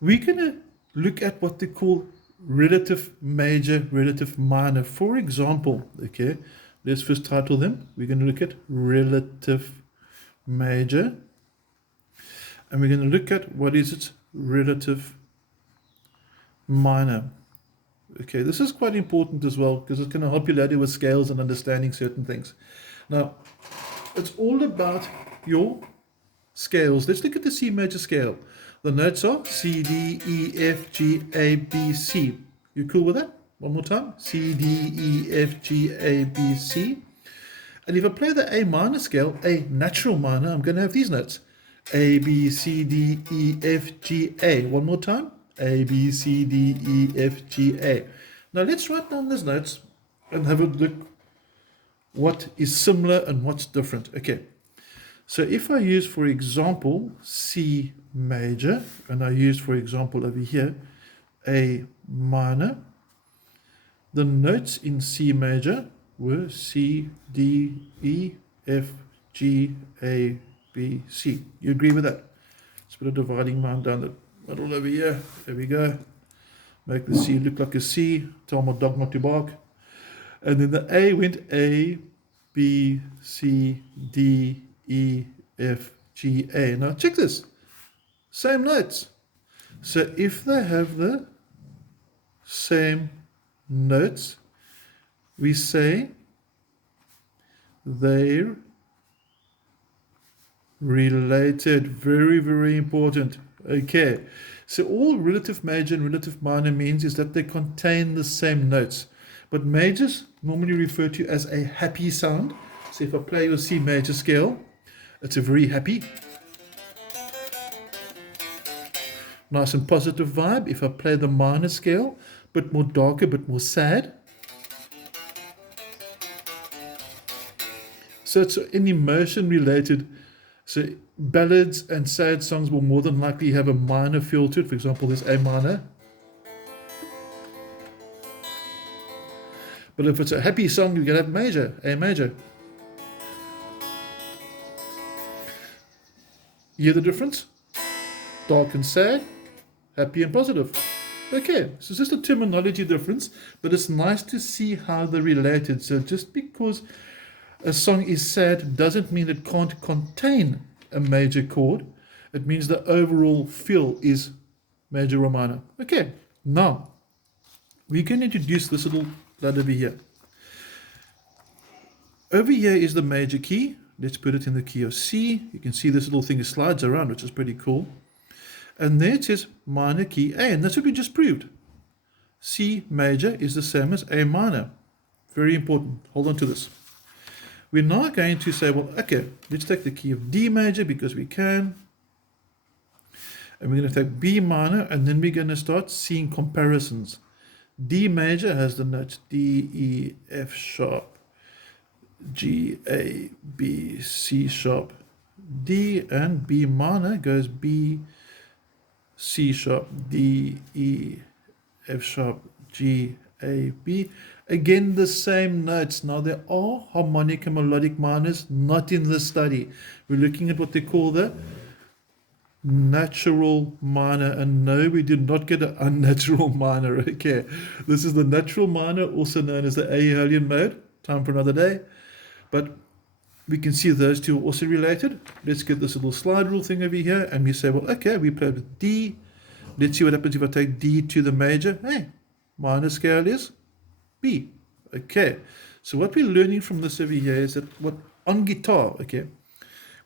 we're going to look at what they call relative major, relative minor. For example, okay, let's first title them. We're going to look at relative major, and we're going to look at what is its relative minor. Okay, this is quite important as well because it's going to help you later with scales and understanding certain things. Now, it's all about your scales. Let's look at the C major scale. The notes are C, D, E, F, G, A, B, C. You cool with that? One more time. C, D, E, F, G, A, B, C. And if I play the A minor scale, A natural minor, I'm going to have these notes. A, B, C, D, E, F, G, A. One more time. A, B, C, D, E, F, G, A. Now let's write down those notes and have a look what is similar and what's different. Okay, so if I use, for example, C major, and I use, for example, over here, A minor, the notes in C major were C, D, E, F, G, A, B, C. You agree with that? Let's put a dividing line down the middle over here. There we go. Make the C look like a C. Tell my dog not to bark. And then the A went A, B, C, D, E, F, G, A. Now check this. Same notes. So if they have the same notes, we say they're related. Very, very important. Okay. So all relative major and relative minor means is that they contain the same notes. But majors normally refer to as a happy sound. So if I play your C major scale, it's a very happy, nice and positive vibe. If I play the minor scale, a bit more darker, a bit more sad. So it's an emotion related. So ballads and sad songs will more than likely have a minor feel to it. For example, there's A minor. But if it's a happy song, you're going to have major, A major. You hear the difference? Dark and sad, happy and positive. Okay, so it's just a terminology difference, but it's nice to see how they're related. So just because a song is sad doesn't mean it can't contain a major chord. It means the overall feel is major or minor. Okay, now we can introduce this little lad over here. Over here is the major key. Let's put it in the key of C. You can see this little thing slides around, which is pretty cool. And there it says minor key A, and that's what we just proved. C major is the same as A minor. Very important. Hold on to this. We're now going to say, well, okay, let's take the key of D major because we can. And we're going to take B minor, and then we're going to start seeing comparisons. D major has the notes D, E, F sharp, G, A, B, C sharp, D, and B minor goes B, C sharp, D, E, F sharp, G, A, B. Again, the same notes. Now, there are harmonic and melodic minors not in this study. We're looking at what they call the natural minor, and no, we did not get an unnatural minor. Okay, this is the natural minor, also known as the Aeolian mode. Time for another day. But we can see those two are also related. Let's get this little slide rule thing over here, and we say, well, okay, we played with D. Let's see what happens if I take D to the major. Hey, minor scale is B. Okay, so what we're learning from this over here is that what on guitar, okay,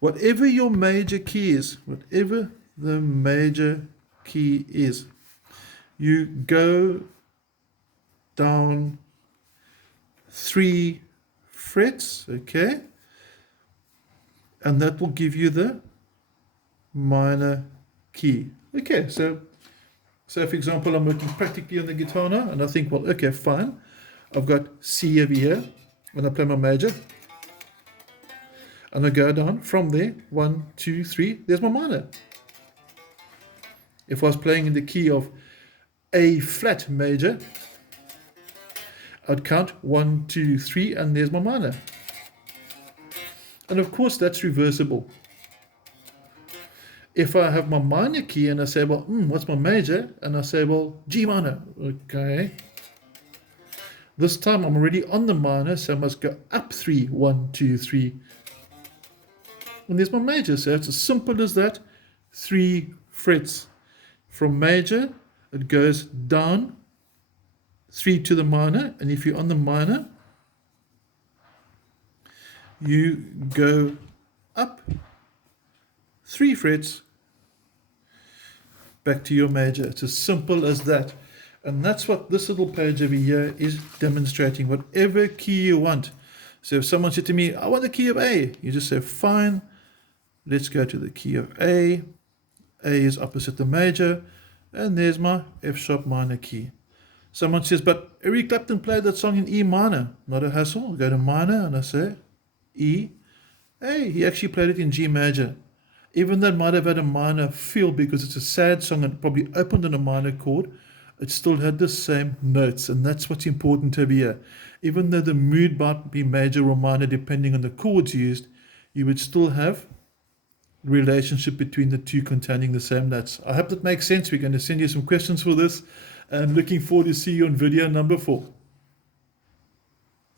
whatever your major key is, whatever the major key is, you go down 3 frets, okay, and that will give you the minor key. Okay, so for example, I'm working practically on the guitar now, and I think, well, okay, fine. I've got C over here, and I play my major. And I go down from there, 1, 2, 3, there's my minor. If I was playing in the key of A flat major, I'd count 1, 2, 3, and there's my minor. And of course, that's reversible. If I have my minor key and I say, well, what's my major? And I say, well, G minor. Okay. This time I'm already on the minor, so I must go up 3, 1, 2, 3. And there's my major. So it's as simple as that. 3 frets. From major, it goes down 3 to the minor. And if you're on the minor, you go up 3 frets back to your major. It's as simple as that. And that's what this little page over here is demonstrating. Whatever key you want. So if someone said to me, I want the key of A, you just say, fine, let's go to the key of A. A is opposite the major, and there's my F sharp minor key. Someone says, but Eric Clapton played that song in E minor. Not a hassle. Go to minor, and I say E. Hey, he actually played it in G major. Even though it might have had a minor feel because it's a sad song and probably opened on a minor chord, it still had the same notes, and that's what's important over here. Even though the mood might be major or minor depending on the chords used, you would still have relationship between the two containing the same notes. I hope that makes sense. We're going to send you some questions for this, and looking forward to see you on video number 4.